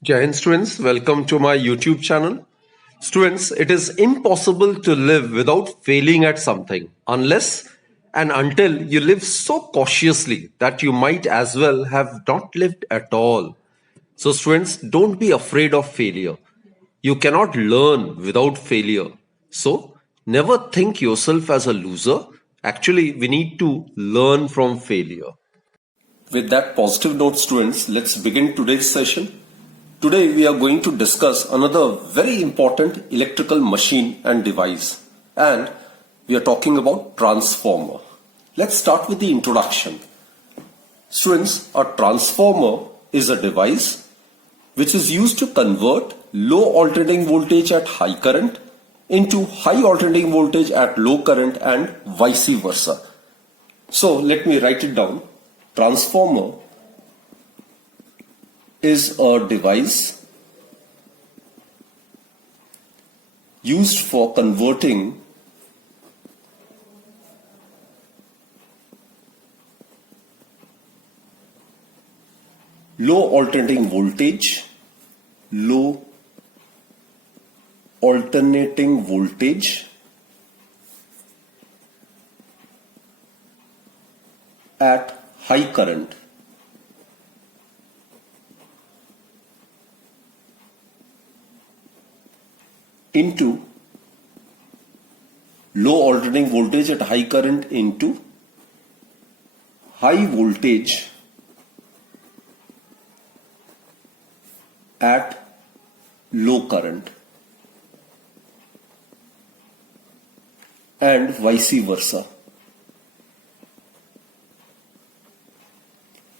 Jai Hind students, welcome to my YouTube channel. Students, it is impossible to live without failing at something unless and until you live so cautiously that you might as well have not lived at all. So, students, don't be afraid of failure. You cannot learn without failure. So, never think yourself as a loser. Actually, we need to learn from failure. With that positive note, students, let's begin today's session. Today we are going to discuss another very important electrical machine and device, and we are talking about transformer. Let's start with the introduction. Students, a transformer is a device which is used to convert low alternating voltage at high current into high alternating voltage at low current and vice versa. So let me write it down. Transformer is a device used for converting low alternating voltage at high current into low alternating voltage at high current into high voltage at low current and vice versa.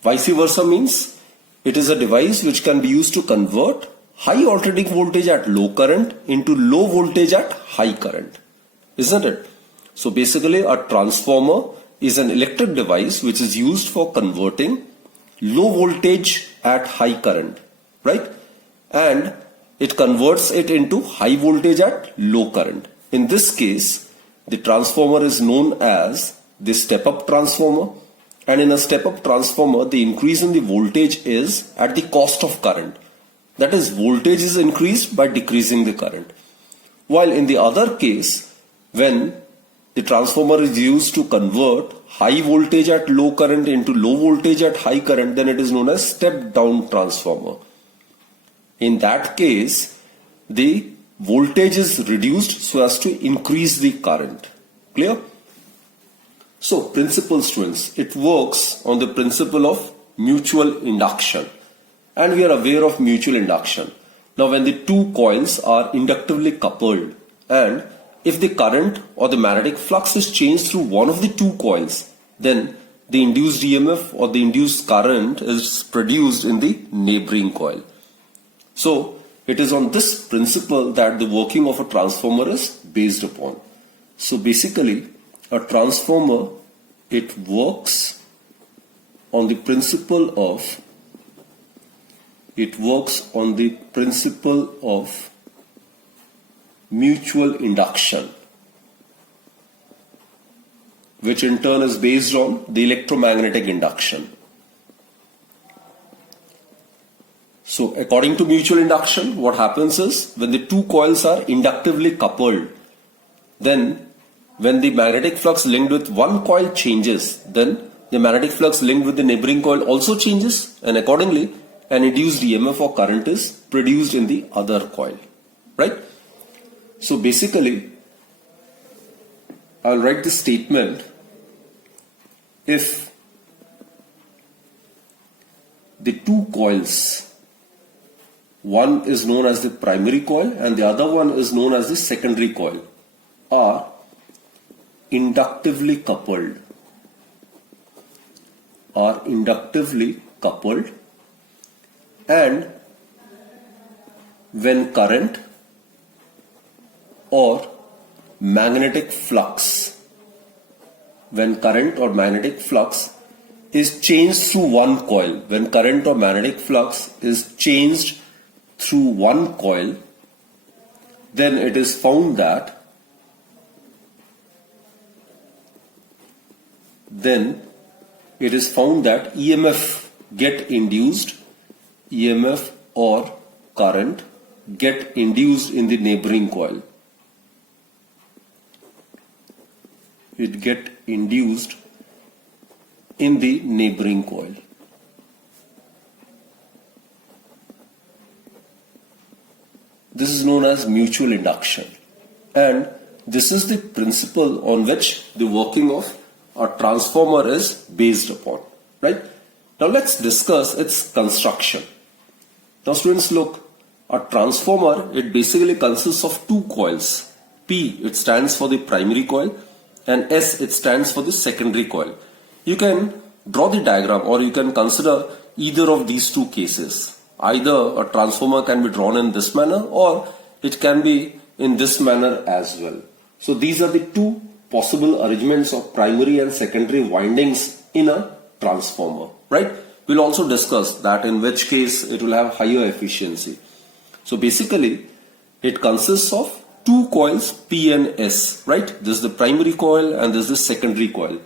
Vice versa means it is a device which can be used to convert high alternating voltage at low current into low voltage at high current, isn't it? So basically a transformer is an electric device which is used for converting low voltage at high current, right? And it converts it into high voltage at low current. In this case, the transformer is known as the step-up transformer. And in a step-up transformer, the increase in the voltage is at the cost of current. That is, voltage is increased by decreasing the current. While in the other case, when the transformer is used to convert high voltage at low current into low voltage at high current, then it is known as step-down transformer. In that case, the voltage is reduced so as to increase the current. Clear? So, principle, students, it works on the principle of mutual induction, and we are aware of mutual induction. Now, when the two coils are inductively coupled, and if the current or the magnetic flux is changed through one of the two coils, then the induced EMF or the induced current is produced in the neighboring coil. So, it is on this principle that the working of a transformer is based upon. So, basically, a transformer, it works on the principle of mutual induction, which in turn is based on the electromagnetic induction. So according to mutual induction, what happens is when the two coils are inductively coupled, then when the magnetic flux linked with one coil changes, then the magnetic flux linked with the neighboring coil also changes, and accordingly an induced EMF or current is produced in the other coil, right? So basically, I'll write this statement: if the two coils, one is known as the primary coil and the other one is known as the secondary coil, are inductively coupled, and when current or magnetic flux is changed through one coil, then it is found that EMF get induced, EMF or current get induced in the neighboring coil. It get induced in the neighboring coil. This is known as mutual induction, and this is the principle on which the working of a transformer is based upon, right? Now let's discuss its construction. Now students, look, a transformer, it basically consists of two coils. P, it stands for the primary coil, and S, it stands for the secondary coil. You can draw the diagram, or you can consider either of these two cases. Either a transformer can be drawn in this manner, or it can be in this manner as well. So these are the two possible arrangements of primary and secondary windings in a transformer, right? We'll also discuss that in which case it will have higher efficiency. So basically, it consists of two coils P and S, right? This is the primary coil and this is the secondary coil,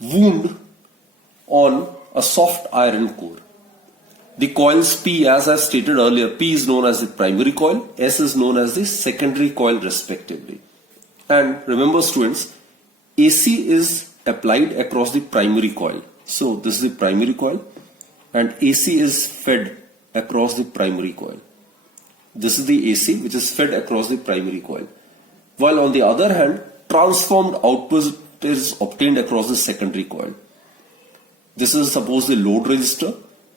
wound on a soft iron core. The coils P, as I stated earlier, P is known as the primary coil, S is known as the secondary coil respectively. And remember students, AC is applied across the primary coil. So this is the primary coil and AC is fed across the primary coil. This is the AC which is fed across the primary coil. While on the other hand, transformed output is obtained across the secondary coil. This is suppose the load resistor,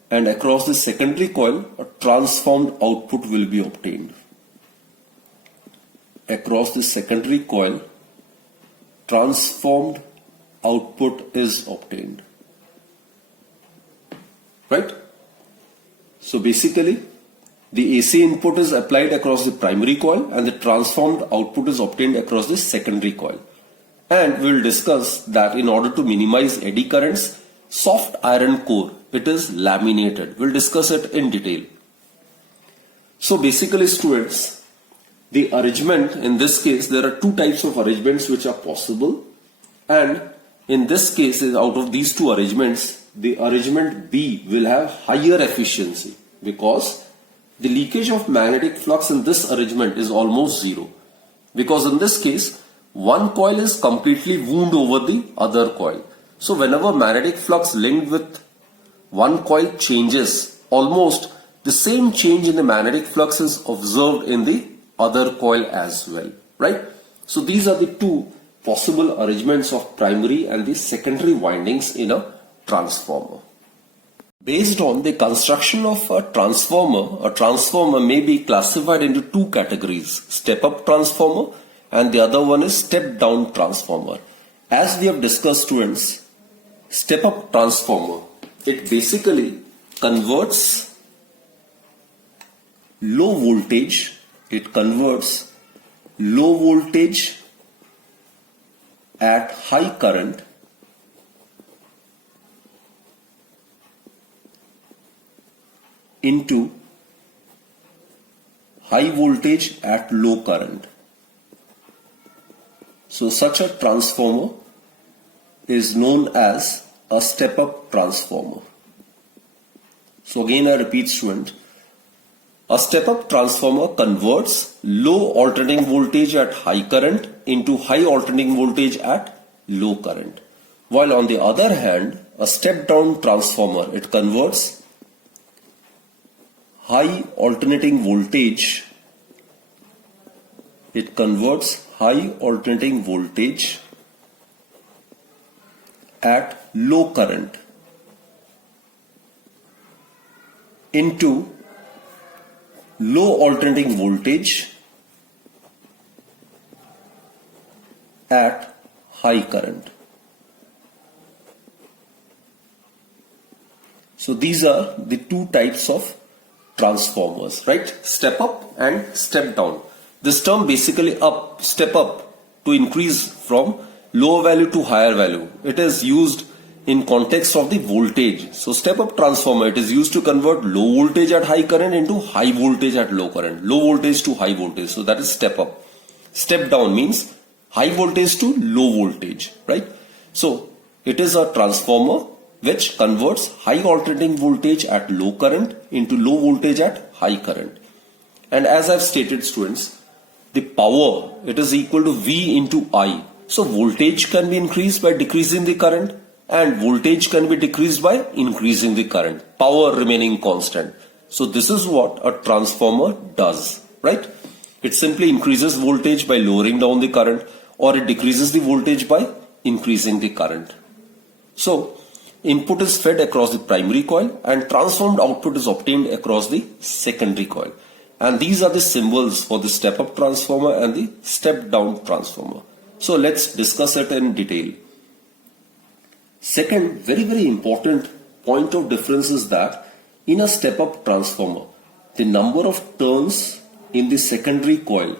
and across the secondary coil, a transformed output will be obtained. Across the secondary coil, transformed output is obtained. Right? So basically, the AC input is applied across the primary coil and the transformed output is obtained across the secondary coil. And we will discuss that in order to minimize eddy currents, soft iron core, it is laminated. We'll discuss it in detail. So basically students, the arrangement in this case, there are two types of arrangements which are possible, and in this case, out of these two arrangements, the arrangement B will have higher efficiency because the leakage of magnetic flux in this arrangement is almost zero, because in this case one coil is completely wound over the other coil. So whenever magnetic flux linked with one coil changes, almost the same change in the magnetic flux is observed in the other coil as well, right? So these are the two possible arrangements of primary and the secondary windings in a transformer. Based on the construction of a transformer may be classified into two categories, step-up transformer and the other one is step-down transformer. As we have discussed students, step-up transformer, it basically converts low voltage at high current into high voltage at low current. So such a transformer is known as a step-up transformer. So again I repeat student, a step-up transformer converts low alternating voltage at high current into high alternating voltage at low current. While on the other hand, a step-down transformer, it converts high alternating voltage at low current into low alternating voltage at high current. So these are the two types of transformers, right? Step up and step down. This term basically step up to increase from lower value to higher value. It is used in context of the voltage. So step up transformer, it is used to convert low voltage at high current into high voltage at low current, low voltage to high voltage. So that is step up. Step down means high voltage to low voltage, right? So it is a transformer which converts high alternating voltage at low current into low voltage at high current. And as I've stated, students, the power, it is equal to V into I. So voltage can be increased by decreasing the current, and voltage can be decreased by increasing the current, power remaining constant. So this is what a transformer does, right? It simply increases voltage by lowering down the current, or it decreases the voltage by increasing the current. So input is fed across the primary coil and transformed output is obtained across the secondary coil. And these are the symbols for the step-up transformer and the step-down transformer. So let's discuss it in detail. Second, very important point of difference is that in a step-up transformer, the number of turns in the secondary coil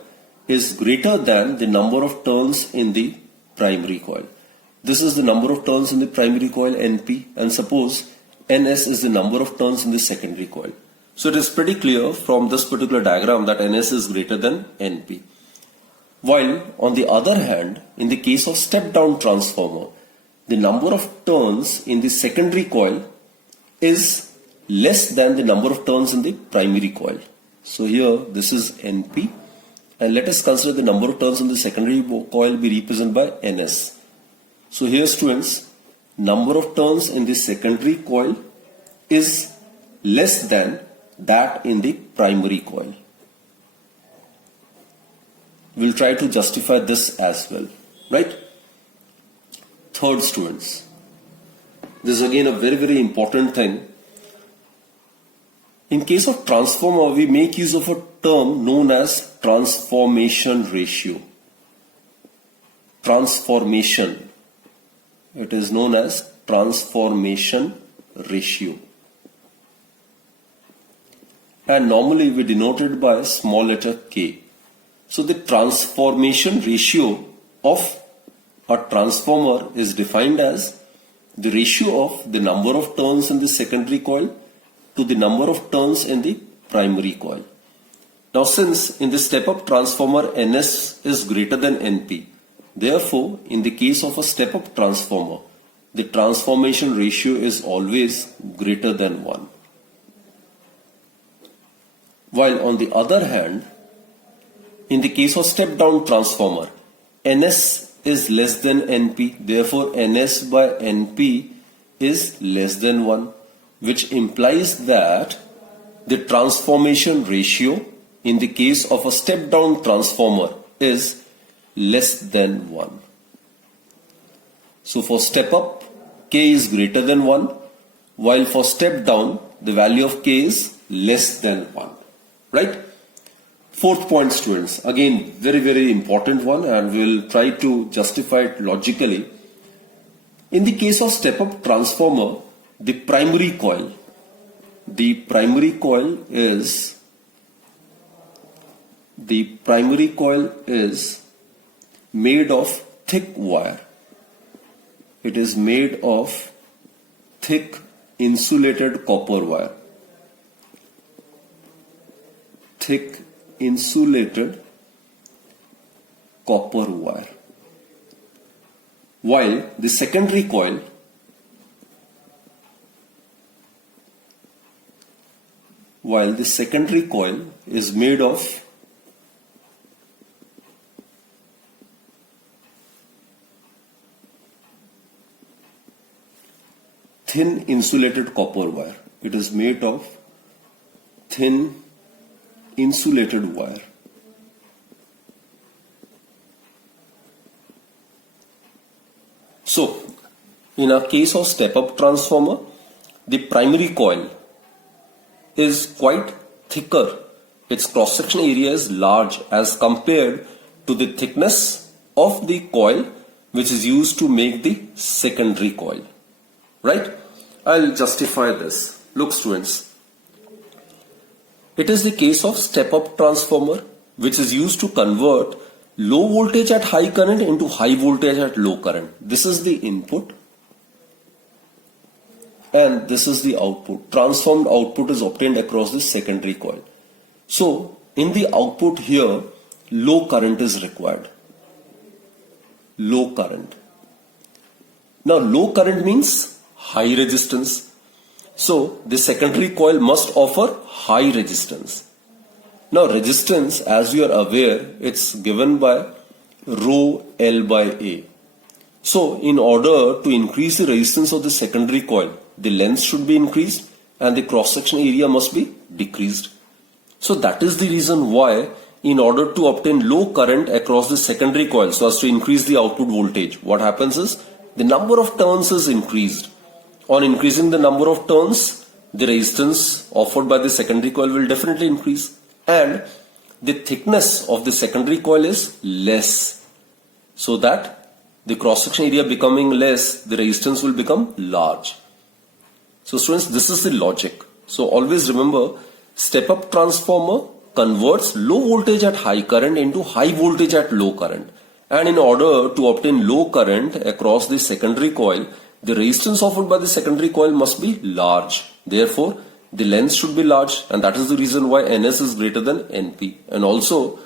is greater than the number of turns in the primary coil. This is the number of turns in the primary coil, NP, and suppose NS is the number of turns in the secondary coil. So it is pretty clear from this particular diagram that NS is greater than NP. While on the other hand, in the case of step-down transformer, the number of turns in the secondary coil is less than the number of turns in the primary coil. So here this is NP, and let us consider the number of turns in the secondary coil be represented by NS. So here, students, number of turns in the secondary coil is less than that in the primary coil. We'll try to justify this as well, right? Third, students, this is again a very important thing. In case of transformer, we make use of a term known as transformation ratio. Transformation. It is known as transformation ratio. And normally we denote it by small letter k. So the transformation ratio of a transformer is defined as the ratio of the number of turns in the secondary coil to the number of turns in the primary coil. Now since in the step-up transformer NS is greater than NP, therefore in the case of a step-up transformer, the transformation ratio is always greater than 1. While on the other hand, in the case of step-down transformer, NS is less than NP, therefore NS by NP is less than 1, which implies that the transformation ratio in the case of a step-down transformer is less than 1. So for step-up, K is greater than 1, while for step-down, the value of K is less than 1. Right? Fourth point, students, again very important one, and we'll try to justify it logically. In the case of step-up transformer, the primary coil is made of thick wire. It is made of thick insulated copper wire. Thick insulated copper wire. While the secondary coil is made of thin insulated copper wire. It is made of thin insulated wire. So, in a case of step-up transformer, the primary coil is quite thicker. Its cross-section area is large as compared to the thickness of the coil which is used to make the secondary coil. Right? I'll justify this. Look, students. It is the case of step-up transformer which is used to convert low voltage at high current into high voltage at low current. This is the input and this is the output. Transformed output is obtained across the secondary coil. So in the output here, low current is required. Low current. Now low current means high resistance. So the secondary coil must offer high resistance. Now resistance, as you are aware, it's given by rho L by A. So in order to increase the resistance of the secondary coil, the length should be increased and the cross-section area must be decreased. So that is the reason why, in order to obtain low current across the secondary coil so as to increase the output voltage, what happens is the number of turns is increased. On increasing the number of turns, the resistance offered by the secondary coil will definitely increase, and the thickness of the secondary coil is less, so that the cross-section area becoming less, the resistance will become large. So students, this is the logic. So always remember, step-up transformer converts low voltage at high current into high voltage at low current. And in order to obtain low current across the secondary coil, the resistance offered by the secondary coil must be large. Therefore, the length should be large, and that is the reason why NS is greater than NP. And also,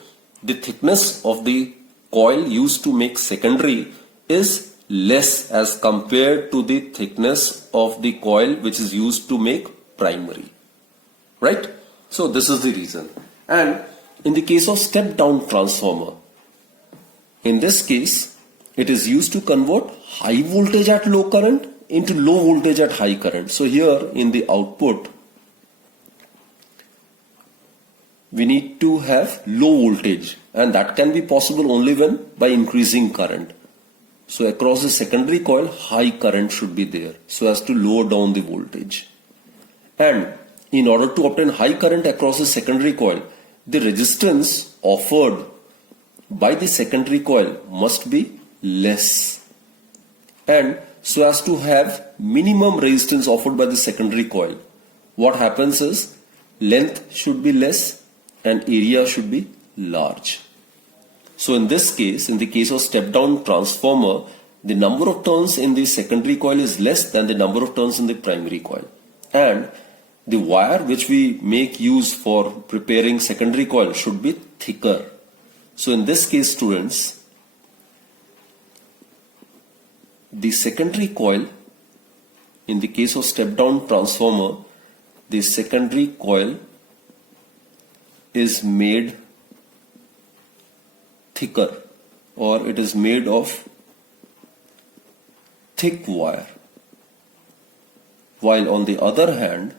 the thickness of the coil used to make secondary is less as compared to the thickness of the coil which is used to make primary. Right? So this is the reason. And in the case of step down transformer, in this case, it is used to convert high voltage at low current into low voltage at high current. So here in the output, we need to have low voltage, and that can be possible only when by increasing current. So across the secondary coil, high current should be there so as to lower down the voltage. And in order to obtain high current across the secondary coil, the resistance offered by the secondary coil must be less. And so as to have minimum resistance offered by the secondary coil, what happens is length should be less and area should be large. So in this case, in the case of step down transformer, the number of turns in the secondary coil is less than the number of turns in the primary coil. And the wire which we make use for preparing secondary coil should be thicker. So in this case, students, the secondary coil, in the case of step down transformer, the secondary coil is made thicker, or it is made of thick wire, while on the other hand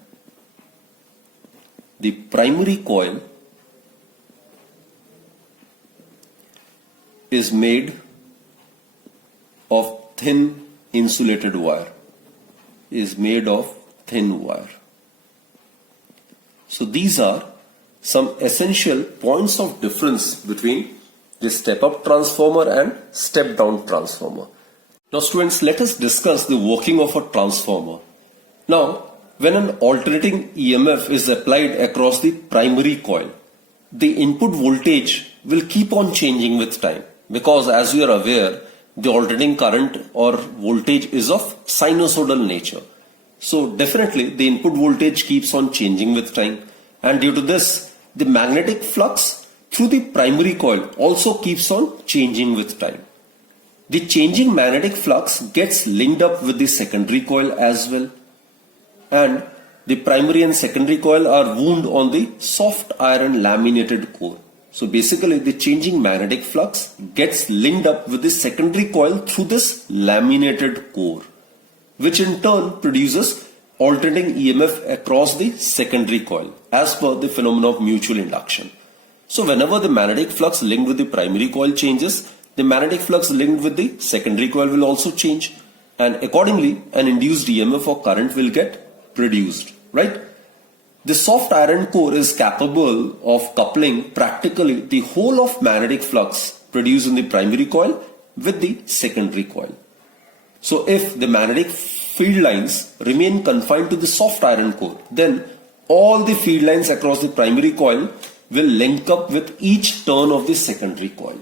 the primary coil is made of thin insulated wire, So these are some essential points of difference between the step-up transformer and step-down transformer. Now students, let us discuss the working of a transformer. Now, when an alternating EMF is applied across the primary coil, the input voltage will keep on changing with time, because as you are aware, the alternating current or voltage is of sinusoidal nature. So definitely the input voltage keeps on changing with time, and due to this, the magnetic flux through the primary coil also keeps on changing with time. The changing magnetic flux gets linked up with the secondary coil as well, and the primary and secondary coil are wound on the soft iron laminated core. So basically the changing magnetic flux gets linked up with the secondary coil through this laminated core, which in turn produces alternating EMF across the secondary coil as per the phenomenon of mutual induction. So whenever the magnetic flux linked with the primary coil changes, the magnetic flux linked with the secondary coil will also change, and accordingly an induced EMF or current will get produced, right? The soft iron core is capable of coupling practically the whole of magnetic flux produced in the primary coil with the secondary coil. So if the magnetic field lines remain confined to the soft iron core, then all the field lines across the primary coil will link up with each turn of the secondary coil.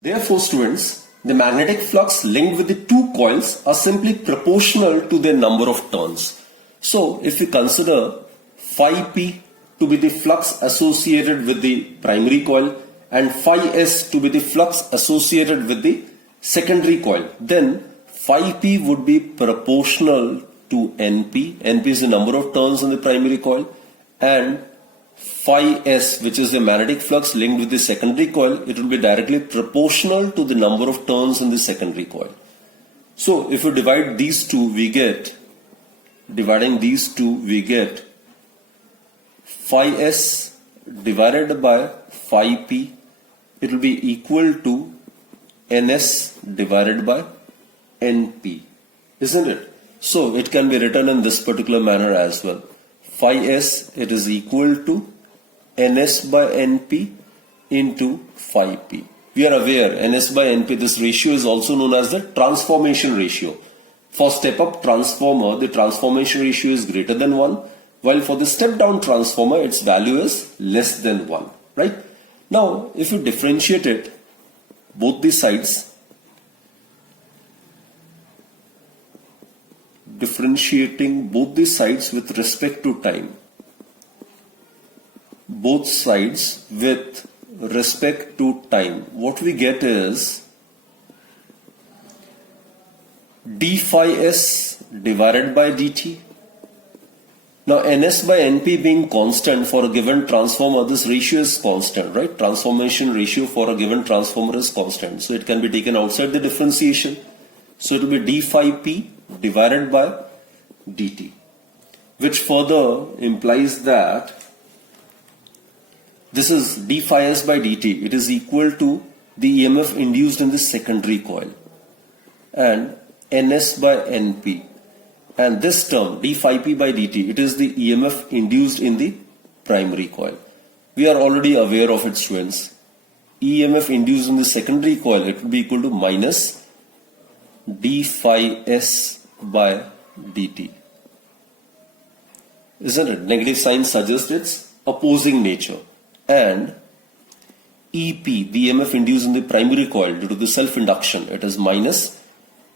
Therefore, students, the magnetic flux linked with the two coils are simply proportional to their number of turns. So, if we consider phi p to be the flux associated with the primary coil and phi s to be the flux associated with the secondary coil, then phi p would be proportional to np. Np is the number of turns in the primary coil, and phi s, which is the magnetic flux linked with the secondary coil, it will be directly proportional to the number of turns in the secondary coil. So if you divide these two, we get, dividing these two, we get phi s divided by phi p. It will be equal to ns divided by np, isn't it? So it can be written in this particular manner as well. Phi s, it is equal to ns by np into phi p. We are aware ns by np, this ratio is also known as the transformation ratio. For step up transformer, the transformation ratio is greater than 1, while for the step down transformer, its value is less than 1, right? Now, if you differentiate it, both the sides, differentiating both the sides with respect to time, both sides with respect to time, what we get is d phi s divided by dt. Now ns by np being constant for a given transformer, this ratio is constant, right? Transformation ratio for a given transformer is constant. So it can be taken outside the differentiation. So it will be d phi p divided by dt, which further implies that this is d phi s by dt. It is equal to the EMF induced in the secondary coil and ns by np. And this term d phi p by dt, it is the EMF induced in the primary coil. We are already aware of it, students. EMF induced in the secondary coil, it will be equal to minus d phi s by dt. Isn't it? Negative sign suggests its opposing nature. And EP, the EMF induced in the primary coil due to the self-induction, it is minus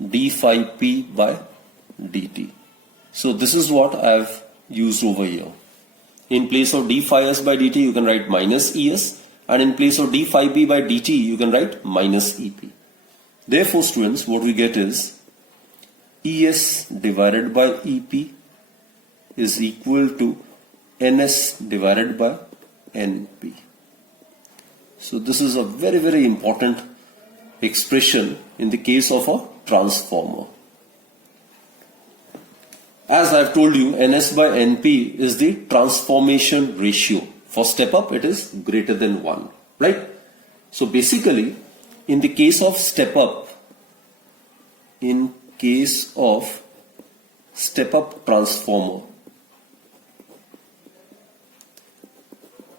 d phi p by dt. So this is what I have used over here. In place of d phi s by dt, you can write minus es, and in place of d phi p by dt, you can write minus ep. Therefore, students, what we get is es divided by ep is equal to ns divided by np. So this is a very, very important expression in the case of a transformer. As I have told you, ns by np is the transformation ratio. For step up, it is greater than 1, right? So basically, in the case of step up, in case of step up transformer,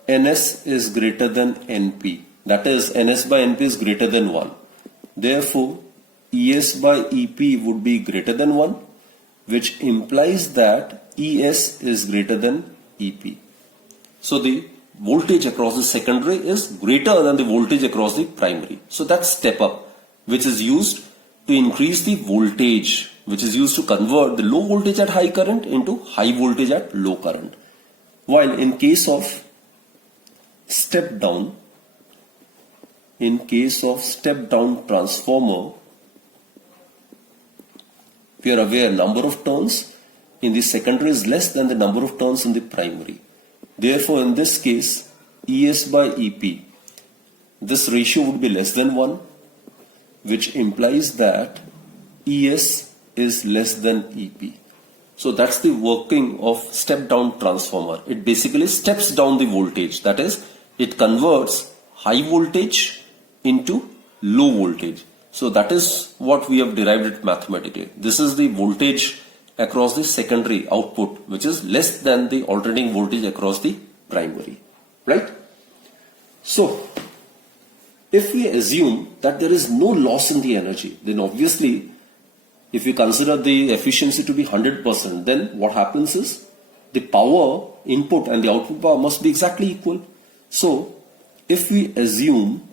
ns is greater than np. That is, ns by np is greater than 1. Therefore, es by ep would be greater than 1, which implies that es is greater than ep. So the voltage across the secondary is greater than the voltage across the primary. So that's step up, which is used to increase the voltage, which is used to convert the low voltage at high current into high voltage at low current. While in case of step down, transformer, we are aware number of turns in the secondary is less than the number of turns in the primary. Therefore, in this case, es by ep, this ratio would be less than 1, which implies that es is less than ep. So that's the working of step down transformer. It basically steps down the voltage. That is, it converts high voltage into low voltage. So that is what we have derived it mathematically. This is the voltage across the secondary output, which is less than the alternating voltage across the primary, right? So if we assume that there is no loss in the energy, then obviously if we consider the efficiency to be 100%, then what happens is the power input and the output power must be exactly equal. So if we assume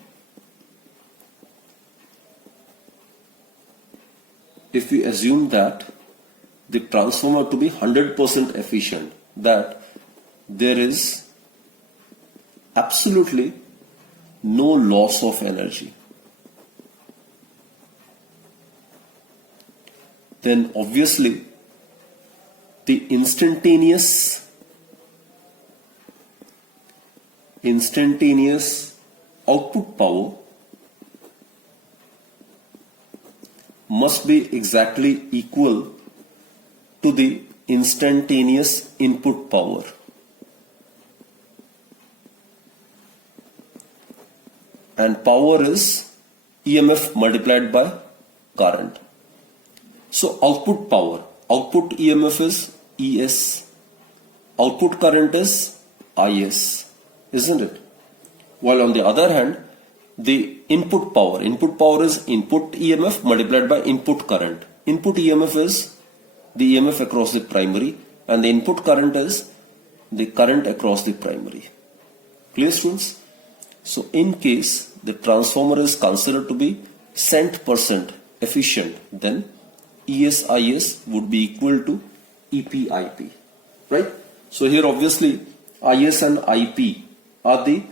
that the transformer to be 100% efficient, that there is absolutely no loss of energy, then obviously the instantaneous instantaneous output power must be exactly equal to the instantaneous input power. And power is EMF multiplied by current. So output power, output EMF is ES, output current is IS, isn't it? While on the other hand, the input power is input EMF multiplied by input current. Input EMF is the EMF across the primary and the input current is the current across the primary. Clear, students? So in case the transformer is considered to be cent% efficient, then ES-IS would be equal to EP-IP, right? So here obviously IS and IP are the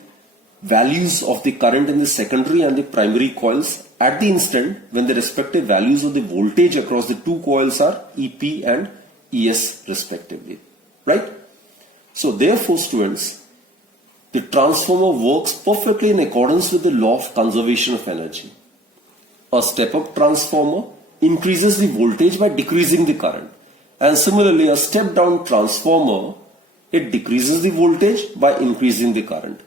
values of the current in the secondary and the primary coils at the instant when the respective values of the voltage across the two coils are EP and ES respectively, right? So therefore, students, the transformer works perfectly in accordance with the law of conservation of energy. A step-up transformer increases the voltage by decreasing the current. And similarly, a step-down transformer, it decreases the voltage by increasing the current.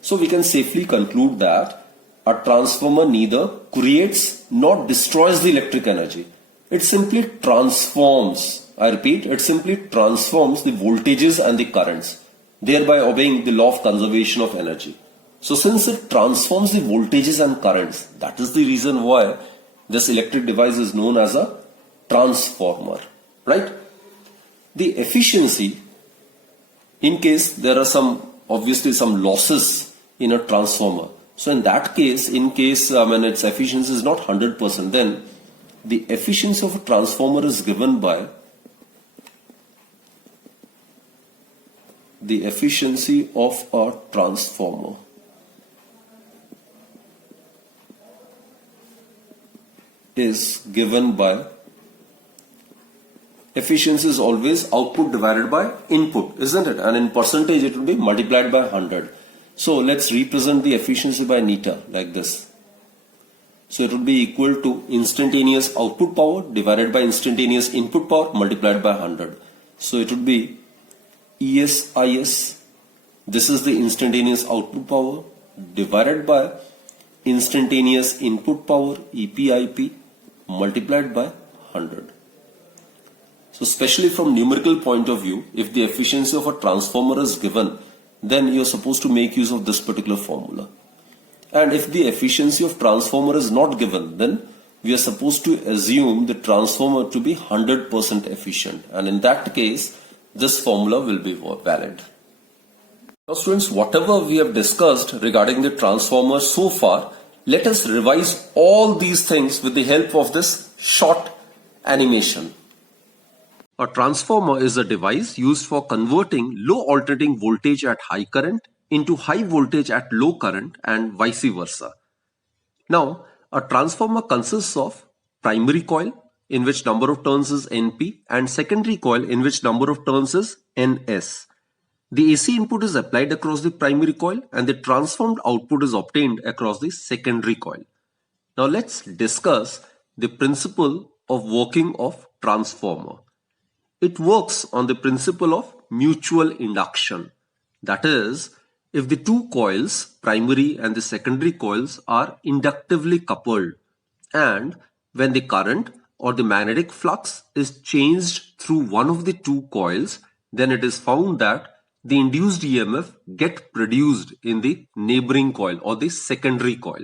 So we can safely conclude that a transformer neither creates nor destroys the electric energy. It simply transforms, I repeat, it simply transforms the voltages and the currents, thereby obeying the law of conservation of energy. So since it transforms the voltages and currents, that is the reason why this electric device is known as a transformer, right? The efficiency, in case there are obviously some losses in a transformer. So in that case, when its efficiency is not 100%, then the efficiency of a transformer is given by the efficiency of a transformer is given by efficiency is always output divided by input, isn't it? And in percentage it will be multiplied by 100. So let's represent the efficiency by neta like this. So it would be equal to instantaneous output power divided by instantaneous input power multiplied by 100. So it would be ES-IS, this is the instantaneous output power divided by instantaneous input power EP-IP multiplied by 100. So especially from numerical point of view, if the efficiency of a transformer is given, then you're supposed to make use of this particular formula. And if the efficiency of transformer is not given, then we are supposed to assume the transformer to be 100% efficient. And in that case, this formula will be valid. Now students, whatever we have discussed regarding the transformer so far, let us revise all these things with the help of this short animation. A transformer is a device used for converting low alternating voltage at high current into high voltage at low current and vice versa. Now, a transformer consists of primary coil, in which number of turns is NP, and secondary coil, in which number of turns is NS. The AC input is applied across the primary coil and the transformed output is obtained across the secondary coil. Now let's discuss the principle of working of transformer. It works on the principle of mutual induction. That is, if the two coils, primary and the secondary coils, are inductively coupled, and when the current or the magnetic flux is changed through one of the two coils, then it is found that the induced EMF get produced in the neighboring coil or the secondary coil.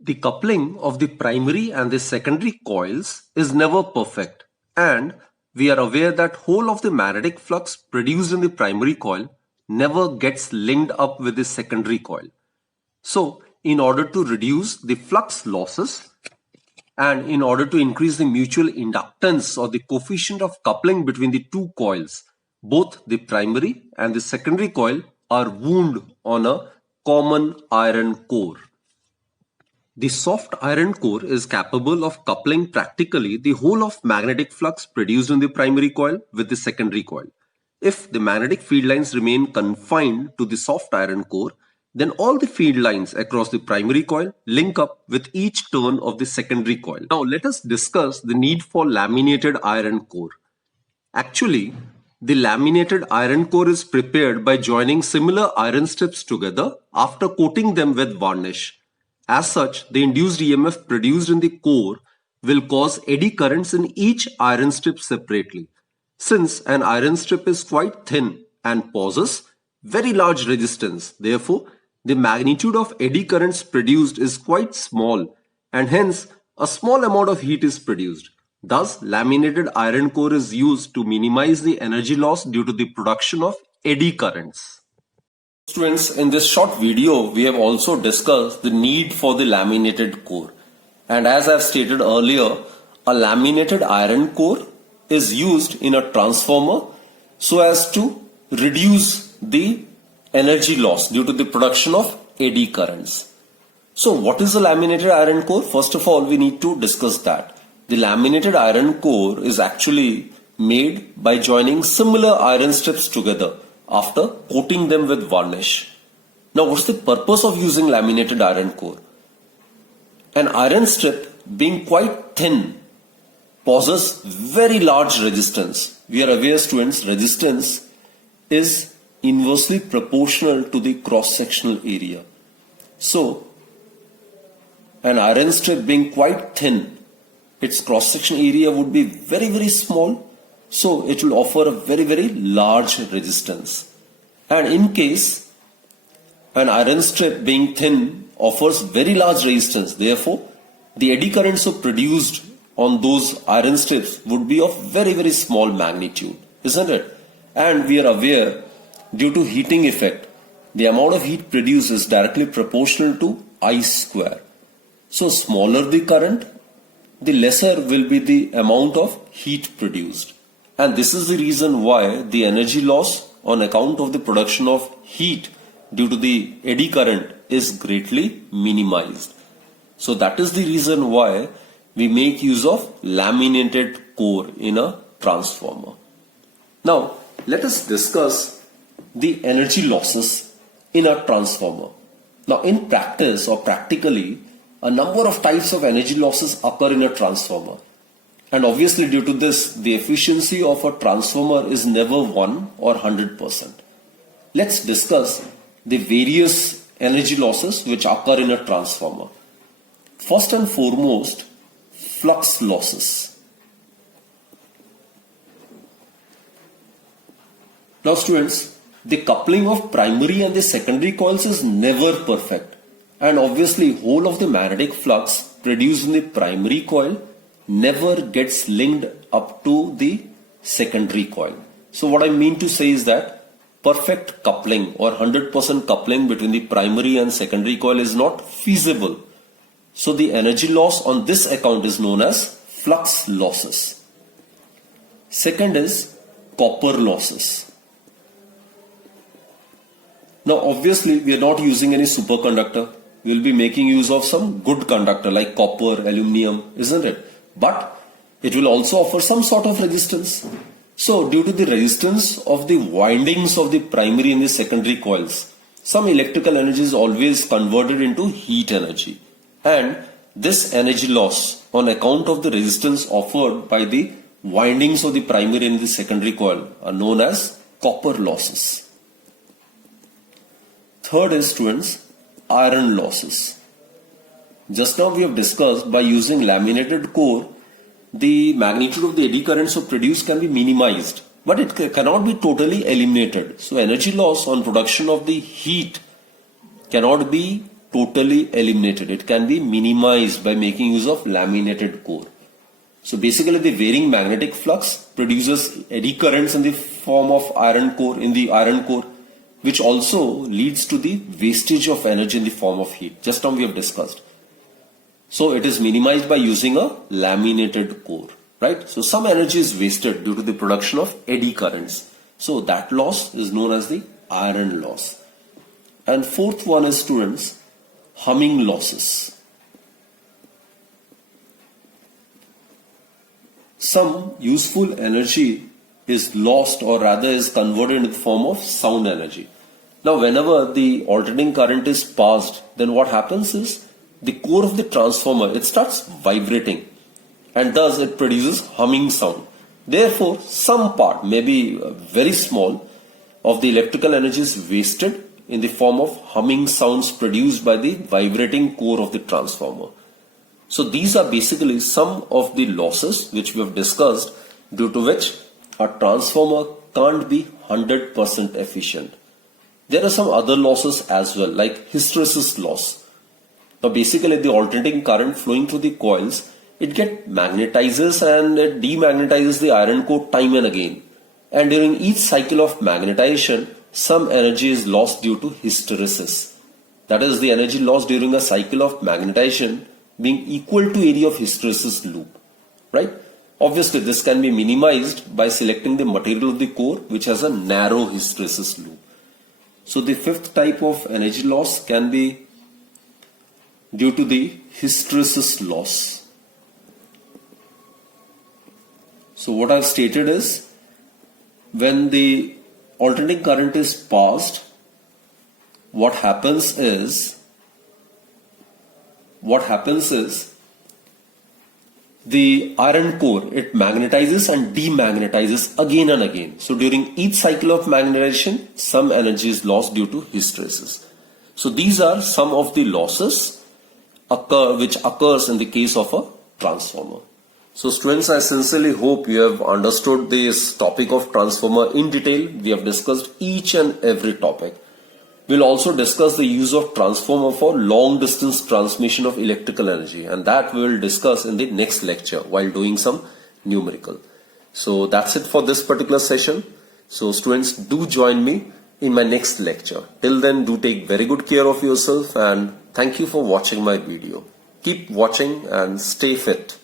The coupling of the primary and the secondary coils is never perfect, and we are aware that whole of the magnetic flux produced in the primary coil never gets linked up with the secondary coil. So, in order to reduce the flux losses and in order to increase the mutual inductance or the coefficient of coupling between the two coils, both the primary and the secondary coil are wound on a common iron core. The soft iron core is capable of coupling practically the whole of magnetic flux produced in the primary coil with the secondary coil. If the magnetic field lines remain confined to the soft iron core, then all the field lines across the primary coil link up with each turn of the secondary coil. Now let us discuss the need for laminated iron core. Actually, the laminated iron core is prepared by joining similar iron strips together after coating them with varnish. As such, the induced EMF produced in the core will cause eddy currents in each iron strip separately. Since an iron strip is quite thin and possesses very large resistance, therefore, the magnitude of eddy currents produced is quite small and hence a small amount of heat is produced. Thus, laminated iron core is used to minimize the energy loss due to the production of eddy currents. Students, in this short video, we have also discussed the need for the laminated core. And as I have stated earlier, a laminated iron core is used in a transformer so as to reduce the energy loss due to the production of eddy currents. So what is a laminated iron core? First of all, we need to discuss that. The laminated iron core is actually made by joining similar iron strips together after coating them with varnish. Now what's the purpose of using laminated iron core? An iron strip being quite thin possesses very large resistance. We are aware, students, resistance is inversely proportional to the cross-sectional area. So an iron strip being quite thin, its cross-section area would be very small, so it will offer a very large resistance. And in case an iron strip being thin offers very large resistance, therefore the eddy currents so produced on those iron strips would be of very small magnitude, isn't it? And we are aware, due to heating effect, the amount of heat produced is directly proportional to I square. So smaller the current, the lesser will be the amount of heat produced. And this is the reason why the energy loss on account of the production of heat due to the eddy current is greatly minimized. So that is the reason why we make use of laminated core in a transformer. Now let us discuss the energy losses in a transformer. Now in practice or practically, a number of types of energy losses occur in a transformer. And obviously due to this, the efficiency of a transformer is never 1 or 100%. Let's discuss the various energy losses which occur in a transformer. First and foremost, flux losses. Now students, the coupling of primary and the secondary coils is never perfect. And obviously whole of the magnetic flux produced in the primary coil never gets linked up to the secondary coil. So what I mean to say is that perfect coupling or 100% coupling between the primary and secondary coil is not feasible. So the energy loss on this account is known as flux losses. Second is copper losses. Now obviously we are not using any superconductor. We will be making use of some good conductor like copper, aluminium, isn't it? But it will also offer some sort of resistance. So due to the resistance of the windings of the primary and the secondary coils, some electrical energy is always converted into heat energy. And this energy loss on account of the resistance offered by the windings of the primary and the secondary coil are known as copper losses. Third is, students, iron losses. Just now we have discussed by using laminated core, the magnitude of the eddy currents so produced can be minimized, but it cannot be totally eliminated. So energy loss on production of the heat cannot be totally eliminated. It can be minimized by making use of laminated core. So basically the varying magnetic flux produces eddy currents in the form of iron core, which also leads to the wastage of energy in the form of heat. Just now we have discussed. So it is minimized by using a laminated core, right? So some energy is wasted due to the production of eddy currents. So that loss is known as the iron loss. And fourth one is, students, humming losses. Some useful energy is lost, or rather is converted in the form of sound energy. Now whenever the alternating current is passed, then what happens is the core of the transformer, it starts vibrating, and thus it produces humming sound. Therefore, some part, maybe very small, of the electrical energy is wasted in the form of humming sounds produced by the vibrating core of the transformer. So these are basically some of the losses which we have discussed, due to which a transformer can't be 100% efficient. There are some other losses as well, like hysteresis loss. Now basically the alternating current flowing through the coils, it gets magnetizes and it demagnetizes the iron core time and again. And during each cycle of magnetization, some energy is lost due to hysteresis. That is, the energy lost during a cycle of magnetization being equal to area of hysteresis loop, right? Obviously, this can be minimized by selecting the material of the core which has a narrow hysteresis loop. So the fifth type of energy loss can be due to the hysteresis loss. So what I've stated is, when the alternating current is passed, what happens is the iron core, it magnetizes and demagnetizes again and again. So during each cycle of magnetization, some energy is lost due to hysteresis. So these are some of the losses which occurs in the case of a transformer. So students, I sincerely hope you have understood this topic of transformer in detail. We have discussed each and every topic. We'll also discuss the use of transformer for long distance transmission of electrical energy, and that we will discuss in the next lecture while doing some numerical. So that's it for this particular session. So students, do join me in my next lecture. Till then, do take very good care of yourself, and thank you for watching my video. Keep watching and stay fit.